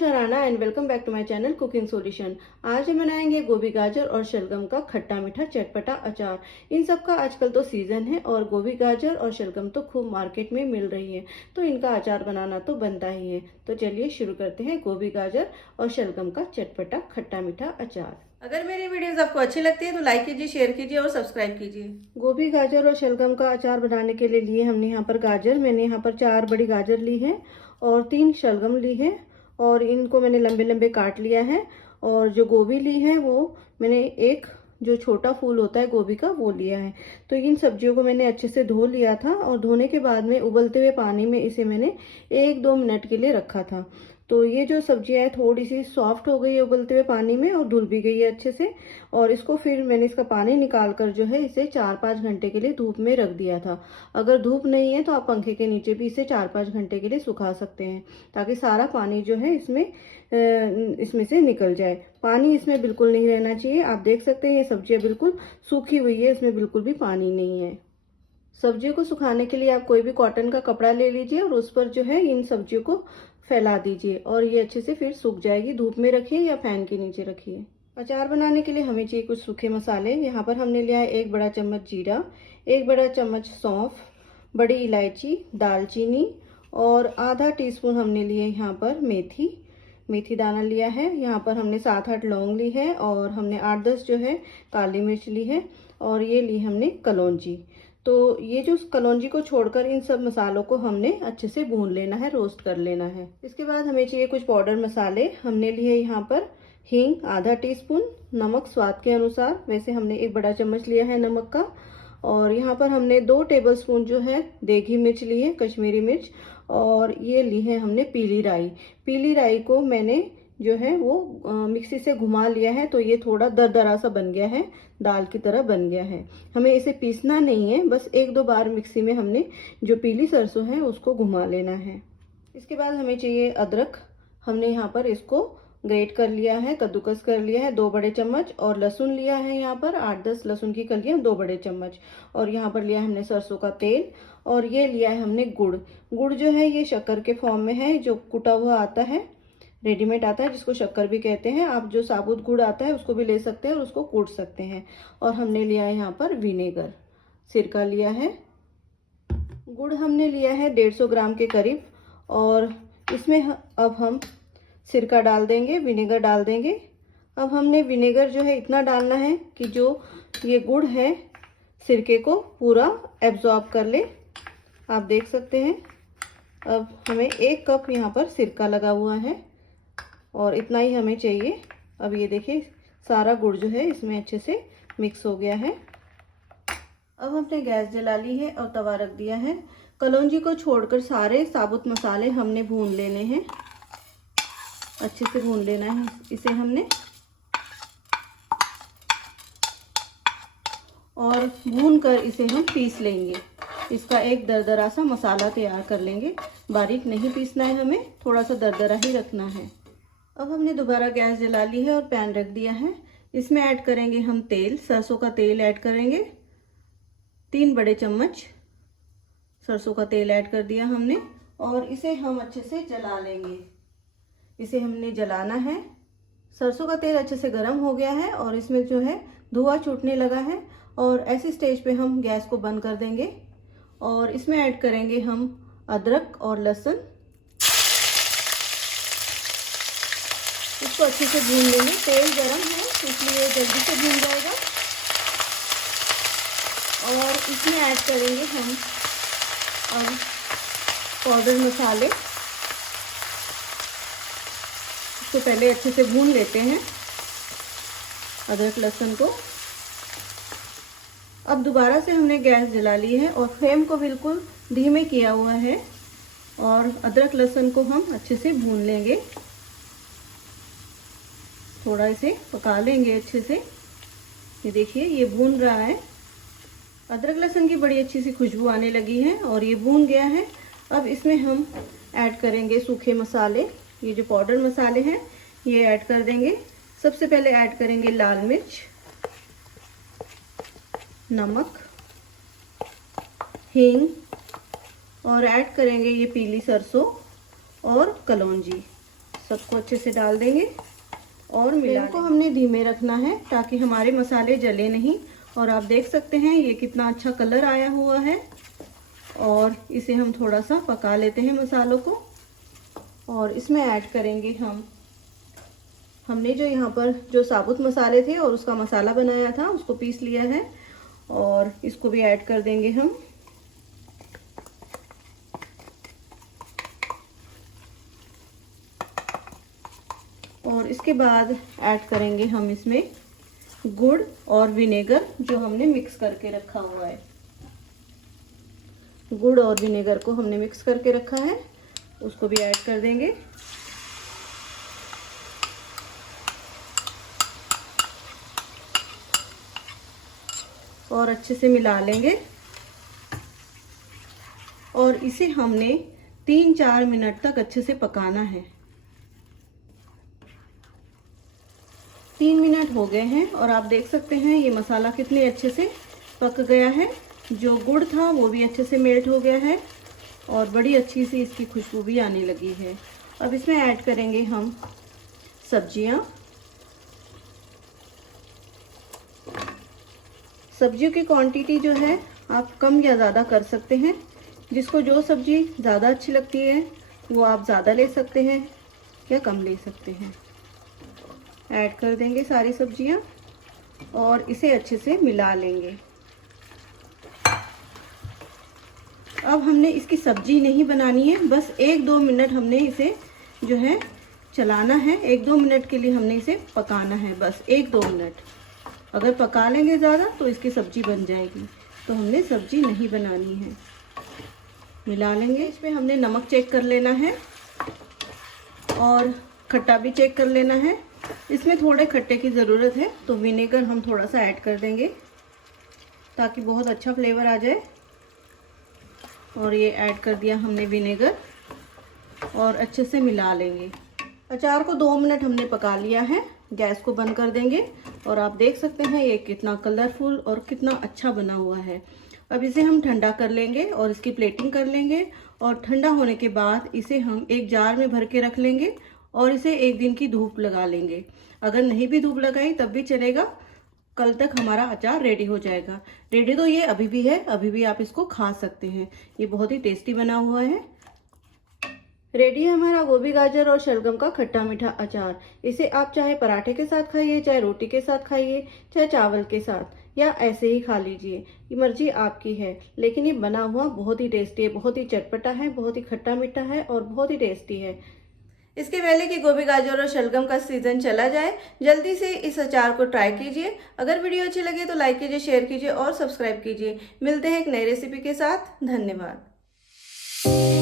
Sharana and welcome back to my channel cooking solution. आज हम बनाएंगे गोभी गाजर और शलगम का खट्टा मीठा चटपटा अचार। इन सब का आजकल तो सीजन है और गोभी गाजर और शलगम तो खूब मार्केट में मिल रही है, तो इनका अचार बनाना तो बनता ही है। तो चलिए शुरू करते हैं गोभी गाजर और शलगम का चटपटा खट्टा मीठा अचार। अगर मेरी वीडियोस आपको अच्छी लगती है तो लाइक कीजिए, शेयर कीजिए और सब्सक्राइब कीजिए। गोभी गाजर और शलगम का अचार बनाने के लिए हमने यहाँ पर गाजर, मैंने यहाँ पर 4 बड़ी गाजर ली है और 3 शलगम ली है और इनको मैंने लंबे लंबे काट लिया है। और जो गोभी ली है वो मैंने एक जो छोटा फूल होता है गोभी का वो लिया है। तो इन सब्जियों को मैंने अच्छे से धो लिया था और धोने के बाद में उबलते हुए पानी में इसे मैंने 1-2 मिनट के लिए रखा था। तो ये जो सब्जियां है थोड़ी सी सॉफ्ट हो गई है उबलते हुए पानी में और धुल भी गई है अच्छे से। और इसको फिर मैंने इसका पानी निकाल कर जो है इसे 4-5 घंटे के लिए धूप में रख दिया था। अगर धूप नहीं है तो आप पंखे के नीचे भी इसे 4-5 घंटे के लिए सुखा सकते हैं, ताकि सारा पानी जो है इसमें से निकल जाए। पानी इसमें बिल्कुल नहीं रहना चाहिए। आप देख सकते हैं ये सब्जियां बिल्कुल सूखी हुई है, इसमें बिल्कुल भी पानी नहीं है। सब्जियों को सुखाने के लिए आप कोई भी कॉटन का कपड़ा ले लीजिए और उस पर जो है इन सब्जियों को फैला दीजिए और ये अच्छे से फिर सूख जाएगी। धूप में रखिए या फैन के नीचे रखिए। अचार बनाने के लिए हमें चाहिए कुछ सूखे मसाले। यहाँ पर हमने लिया है 1 बड़ा चम्मच जीरा, 1 बड़ा चम्मच सौंफ, बड़ी इलायची, दालचीनी और आधा टीस्पून हमने लिए यहाँ पर मेथी दाना लिया है। यहाँ पर हमने 7-8 लौंग ली है और हमने 8-10 जो है काली मिर्च ली है और ये ली हमने कलौंजी। तो ये जो कलौंजी को छोड़कर इन सब मसालों को हमने अच्छे से भून लेना है, रोस्ट कर लेना है। इसके बाद हमें चाहिए कुछ पाउडर मसाले। हमने लिए यहाँ पर हींग आधा टीस्पून, नमक स्वाद के अनुसार, वैसे हमने 1 बड़ा चम्मच लिया है नमक का। और यहाँ पर हमने 2 टेबलस्पून जो है देगी मिर्च ली है, कश्मीरी मिर्च। और ये ली है हमने पीली राई को मैंने जो है वो मिक्सी से घुमा लिया है, तो ये थोड़ा दरदरा सा बन गया है, दाल की तरह बन गया है। हमें इसे पीसना नहीं है, बस 1-2 बार मिक्सी में हमने जो पीली सरसों है उसको घुमा लेना है। इसके बाद हमें चाहिए अदरक। हमने यहाँ पर इसको ग्रेट कर लिया है, कद्दूकस कर लिया है 2 बड़े चम्मच। और लहसुन लिया है यहाँ पर 8-10 लहसुन की कलियां 2 बड़े चम्मच। और यहाँ पर लिया हमने सरसों का तेल और ये लिया है हमने गुड़ जो है ये शक्कर के फॉर्म में है, जो कुटा हुआ आता है, रेडीमेड आता है, जिसको शक्कर भी कहते हैं। आप जो साबुत गुड़ आता है उसको भी ले सकते हैं और उसको कूट सकते हैं। और हमने लिया है यहाँ पर विनेगर, सिरका लिया है। गुड़ हमने लिया है 150 ग्राम के करीब और इसमें अब हम सिरका डाल देंगे, विनेगर डाल देंगे। अब हमने विनेगर जो है इतना डालना है कि जो ये गुड़ है सिरके को पूरा एब्जॉर्ब कर ले। आप देख सकते हैं अब हमें 1 कप यहाँ पर सिरका लगा हुआ है और इतना ही हमें चाहिए। अब ये देखिए सारा गुड़ जो है इसमें अच्छे से मिक्स हो गया है। अब हमने गैस जला ली है और तवा रख दिया है। कलौंजी को छोड़कर सारे साबुत मसाले हमने भून लेने हैं, अच्छे से भून लेना है इसे हमने। और भून कर इसे हम पीस लेंगे, इसका एक दरदरा सा मसाला तैयार कर लेंगे। बारीक नहीं पीसना है हमें, थोड़ा सा दरदरा ही रखना है। अब हमने दोबारा गैस जला ली है और पैन रख दिया है। इसमें ऐड करेंगे हम तेल, सरसों का तेल ऐड करेंगे। 3 बड़े चम्मच सरसों का तेल ऐड कर दिया हमने और इसे हम अच्छे से जला लेंगे। इसे हमने जलाना है। सरसों का तेल अच्छे से गर्म हो गया है और इसमें जो है धुआं छूटने लगा है और ऐसी स्टेज पे हम गैस को बंद कर देंगे। और इसमें ऐड करेंगे हम अदरक और लहसुन, इसको अच्छे से भून लेंगे। तेल गरम है इसलिए जल्दी से भून जाएगा। और इसमें ऐड करेंगे हम अब पाउडर मसाले, इसको पहले अच्छे से भून लेते हैं अदरक लहसुन को। अब दोबारा से हमने गैस जला ली है और फ्लेम को बिल्कुल धीमे किया हुआ है और अदरक लहसुन को हम अच्छे से भून लेंगे। थोड़ा इसे पका लेंगे अच्छे से। ये देखिए ये भून रहा है, अदरक लहसुन की बड़ी अच्छी सी खुशबू आने लगी है और ये भून गया है। अब इसमें हम ऐड करेंगे सूखे मसाले, ये जो पाउडर मसाले हैं ये ऐड कर देंगे। सबसे पहले ऐड करेंगे लाल मिर्च, नमक, हींग और ऐड करेंगे ये पीली सरसों और कलौंजी। सबको अच्छे से डाल देंगे और फ्लेम को हमने धीमे रखना है ताकि हमारे मसाले जले नहीं। और आप देख सकते हैं ये कितना अच्छा कलर आया हुआ है। और इसे हम थोड़ा सा पका लेते हैं मसालों को। और इसमें ऐड करेंगे हमने जो यहाँ पर जो साबुत मसाले थे और उसका मसाला बनाया था उसको पीस लिया है और इसको भी ऐड कर देंगे हम। और इसके बाद ऐड करेंगे हम इसमें गुड़ और विनेगर जो हमने मिक्स करके रखा हुआ है। गुड़ और विनेगर को हमने मिक्स करके रखा है, उसको भी ऐड कर देंगे। और अच्छे से मिला लेंगे। और इसे हमने 3-4 मिनट तक अच्छे से पकाना है। 3 मिनट हो गए हैं और आप देख सकते हैं ये मसाला कितने अच्छे से पक गया है। जो गुड़ था वो भी अच्छे से मेल्ट हो गया है और बड़ी अच्छी सी इसकी खुशबू भी आने लगी है। अब इसमें ऐड करेंगे हम सब्जियां। सब्जियों की क्वांटिटी जो है आप कम या ज़्यादा कर सकते हैं। जिसको जो सब्जी ज़्यादा अच्छी लगती है वो आप ज़्यादा ले सकते हैं या कम ले सकते हैं। ऐड कर देंगे सारी सब्जियां और इसे अच्छे से मिला लेंगे। अब हमने इसकी सब्जी नहीं बनानी है, बस 1-2 मिनट हमने इसे जो है चलाना है। 1-2 मिनट के लिए हमने इसे पकाना है, बस 1-2 मिनट। अगर पका लेंगे ज़्यादा तो इसकी सब्जी बन जाएगी, तो हमने सब्जी नहीं बनानी है। मिला लेंगे। इसमें हमने नमक चेक कर लेना है और खट्टा भी चेक कर लेना है। इसमें थोड़े खट्टे की ज़रूरत है तो विनेगर हम थोड़ा सा ऐड कर देंगे ताकि बहुत अच्छा फ्लेवर आ जाए। और ये ऐड कर दिया हमने विनेगर और अच्छे से मिला लेंगे। अचार को 2 मिनट हमने पका लिया है। गैस को बंद कर देंगे और आप देख सकते हैं ये कितना कलरफुल और कितना अच्छा बना हुआ है। अब इसे हम ठंडा कर लेंगे और इसकी प्लेटिंग कर लेंगे। और ठंडा होने के बाद इसे हम एक जार में भर के रख लेंगे और इसे 1 दिन की धूप लगा लेंगे। अगर नहीं भी धूप लगाई तब भी चलेगा, कल तक हमारा अचार रेडी हो जाएगा। रेडी तो ये अभी भी है, अभी भी आप इसको खा सकते हैं। ये बहुत ही टेस्टी बना हुआ है। रेडी है हमारा गोभी गाजर और शलगम का खट्टा मीठा अचार। इसे आप चाहे पराठे के साथ खाइए, चाहे रोटी के साथ खाइए, चाहे चावल के साथ, या ऐसे ही खा लीजिए, ये मर्जी आपकी है। लेकिन ये बना हुआ बहुत ही टेस्टी है, बहुत ही चटपटा है, बहुत ही खट्टा मीठा है और बहुत ही टेस्टी है। इसके पहले कि गोभी गाजर और शलगम का सीजन चला जाए, जल्दी से इस अचार को ट्राई कीजिए। अगर वीडियो अच्छी लगे तो लाइक कीजिए, शेयर कीजिए और सब्सक्राइब कीजिए। मिलते हैं एक नई रेसिपी के साथ। धन्यवाद।